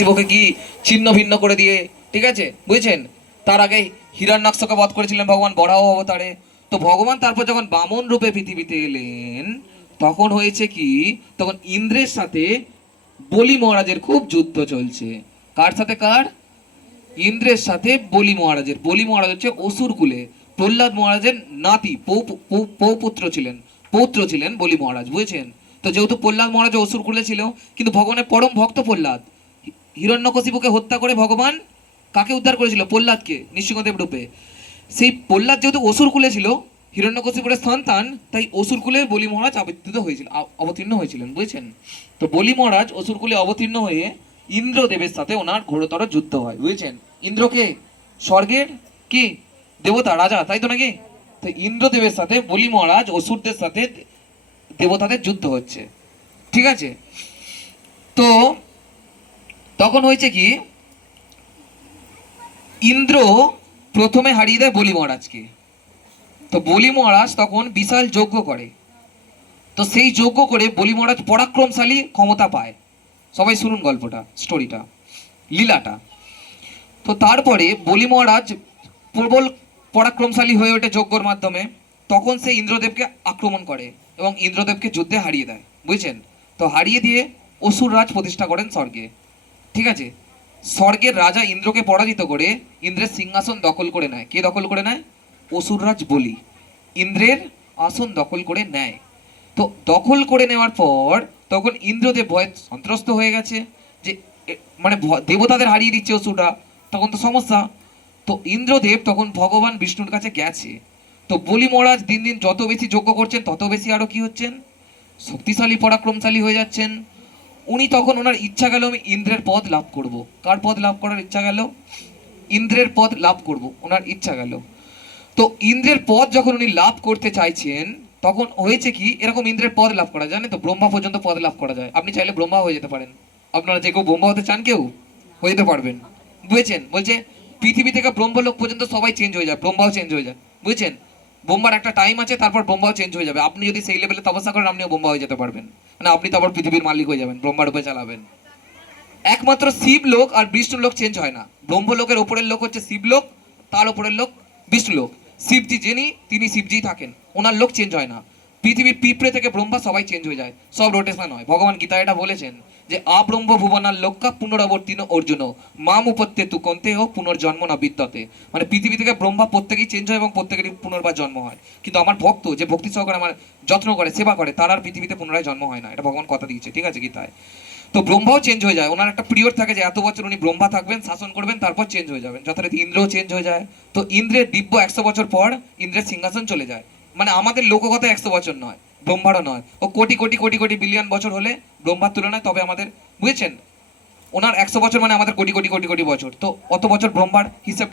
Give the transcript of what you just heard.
শিবকে কি ছিন্ন ভিন্ন করে দিয়ে, ঠিক আছে, বুঝেছেন? তার আগে হিরণ্যাক্ষকে বধ করেছিলেন ভগবান বরাহ অবতারে। তো ভগবান তারপর যখন বামন রূপে পৃথিবীতে এলেন, তখন হয়েছে কি, তখন ইন্দ্রের সাথে বলি মহারাজের খুব যুদ্ধ চলছে। কার সাথে কার? ইন্দ্রের সাথে বলি মহারাজের। বলি মহারাজ হচ্ছে অসুর কুলে প্রহ্লাদ মহারাজের নাতি, পৌপুত্র ছিলেন, পৌত্র ছিলেন বলি মহারাজ, বুঝেছেন? তো যেহেতু প্রহ্লাদ মহারাজ অসুর কুলে ছিল, কিন্তু ভগবানের পরম ভক্ত প্রহ্লাদ, হিরণ্যকশিপুকে হত্যা করে ভগবান কাকে উদ্ধার করেছিল? প্রহ্লাদকে, নৃসিংহদেব রূপে। সেই প্রহ্লাদ যেহেতু অসুর কুলে ছিল, হিরণ্যকশিপুরের সন্তান, তাই অসুর কুলে বলি মহারাজ অবতীর্ণ হয়েছিলেন, বুঝেছেন? তো বলি মহারাজ অসুর কুলে অবতীর্ণ হয়ে ইন্দ্রদেবের সাথে ওনার ঘোরতর যুদ্ধ হয়, বুঝেছেন? ইন্দ্রকে স্বর্গের কি দেবতা, রাজা, তাই তো নাকি? তো ইন্দ্রদেবের সাথে বলি মহারাজ অসুরদের সাথে দেবতাদের যুদ্ধ হচ্ছে, ঠিক আছে? তো তখন হয়েছে কি, ইন্দ্র প্রথমে হারিয়ে দেয় বলি মহারাজকে। তো বলি মহারাজ তখন বিশাল যজ্ঞ করে। তো সেই যজ্ঞ করে বলি মহারাজ পরাক্রমশালী ক্ষমতা পায়। সবাই শুনুন গল্পটা, স্টোরিটা, লীলাটা। তো তারপরে বলি মহারাজ প্রবল পরাক্রমশালী হয়ে ওঠে যজ্ঞর মাধ্যমে। তখন সে ইন্দ্রদেবকে আক্রমণ করে এবং ইন্দ্রদেবকে যুদ্ধে হারিয়ে দেয়, বুঝছেন? তো হারিয়ে দিয়ে অসুর রাজ প্রতিষ্ঠা করেন স্বর্গে, ঠিক আছে? স্বর্গের রাজা ইন্দ্রকে পরাজিত করে ইন্দ্রের সিংহাসন দখল করে নেয়। কে দখল করে নেয়? অসুররাজ বলি ইন্দ্রের আসন দখল করে নেয়। তো দখল করে নেওয়ার পর তখন ইন্দ্রদেব ভয়ে সন্ত্রস্ত হয়ে গেছে যে মানে দেবতাদের হারিয়ে দিচ্ছে অসুররা, তখন তো সমস্যা। তো ইন্দ্রদেব তখন ভগবান বিষ্ণুর কাছে গেছে। তো বলি মহারাজ দিন দিন যত বেশি যজ্ঞ করছেন তত বেশি আরো কি হচ্ছেন, শক্তিশালী পরাক্রমশালী হয়ে যাচ্ছেন। উনি তখন ওনার ইচ্ছা গেল আমি ইন্দ্রের পদ লাভ করব। কার পদ লাভ করার ইচ্ছা গেল? ইন্দ্রের পদ লাভ করব, ওনার ইচ্ছা গেল। তো ইন্দ্রের পদ যখন উনি লাভ করতে চাইছেন, তখন হয়েছে কি, এরকম ইন্দ্রের পদ লাভ করা যায় না, তো ব্রহ্মা পর্যন্ত পদ লাভ করা যায়। আপনি চাইলে ব্রহ্মা হয়ে যেতে পারেন। আপনারা যে কেউ ব্রহ্মা হতে চান, কেউ হয়ে যেতে পারবেন, বুঝেছেন? বলছে পৃথিবী থেকে ব্রহ্মলোক পর্যন্ত সবাই চেঞ্জ হয়ে যায়, ব্রহ্মাও চেঞ্জ হয়ে যায়, বুঝেছেন? ব্রহ্মার একটা টাইম আছে, তারপর ব্রহ্মাও চেঞ্জ হয়ে যাবে। আপনি যদি সেই লেভেলে তপস্যা করেন, আপনিও ব্রহ্মা হয়ে যেতে পারবেন। মানে আপনি তো আবার পৃথিবীর মালিক হয়ে যাবেন, ব্রহ্মার রূপে চালাবেন। একমাত্র শিব লোক আর বিষ্ণু লোক চেঞ্জ হয় না। ব্রহ্মলোকের ওপরের লোক হচ্ছে শিবলোক, তার ওপরের লোক বিষ্ণু লোক। শিবজি যিনি, তিনি শিবজি থাকেন, ওনার লোক চেঞ্জ হয় না। পৃথিবীর পিঁপড়ে থেকে ব্রহ্মা সবাই চেঞ্জ হয়ে যায়, সব রোটেশন হয়। ভগবান গীতা এটা বলেছেন যে আব্রহ্ম ভুবনার লোকা পুনরাবর্তিন অর্জুন মাম উপত্যে তু কন্তে ও পুনর্জন্ম না বিদ্যতে। মানে পৃথিবী থেকে ব্রহ্মা প্রত্যেকেই চেঞ্জ হয় এবং প্রত্যেকেরই পুনর্বার জন্ম হয়, কিন্তু আমার ভক্ত যে ভক্তি সহকারে আমার যত্ন করে, সেবা করে, তার আর পৃথিবীতে পুনরায় জন্ম হয় না। এটা ভগবান কথা দিয়েছে, ঠিক আছে, গীতায়। তো ব্রহ্মাও চেঞ্জ হয়ে যায়, ওনার একটা পিরিয়ড থাকে যে এত বছর উনি ব্রহ্মা থাকবেন, শাসন করবেন, তারপর চেঞ্জ হয়ে যাবেন। যথারীতি ইন্দ্রও চেঞ্জ হয়ে যায়। তো ইন্দ্রের দিব্য 100 বছর পর ইন্দ্রের সিংহাসন চলে যায়। মানে আমাদের লোকগত 100 বছর নয়, ব্রহ্মারও নয়, ও কোটি কোটি কোটি কোটি বিলিয়ন বছর হলে ব্রহ্মার তুলনায় তবে আমাদের, বুঝেছেন? ওনার 100 বছর মানে আমাদের কোটি কোটি কোটি কোটি বছর। তো অত বছর ব্রহ্মার হিসেব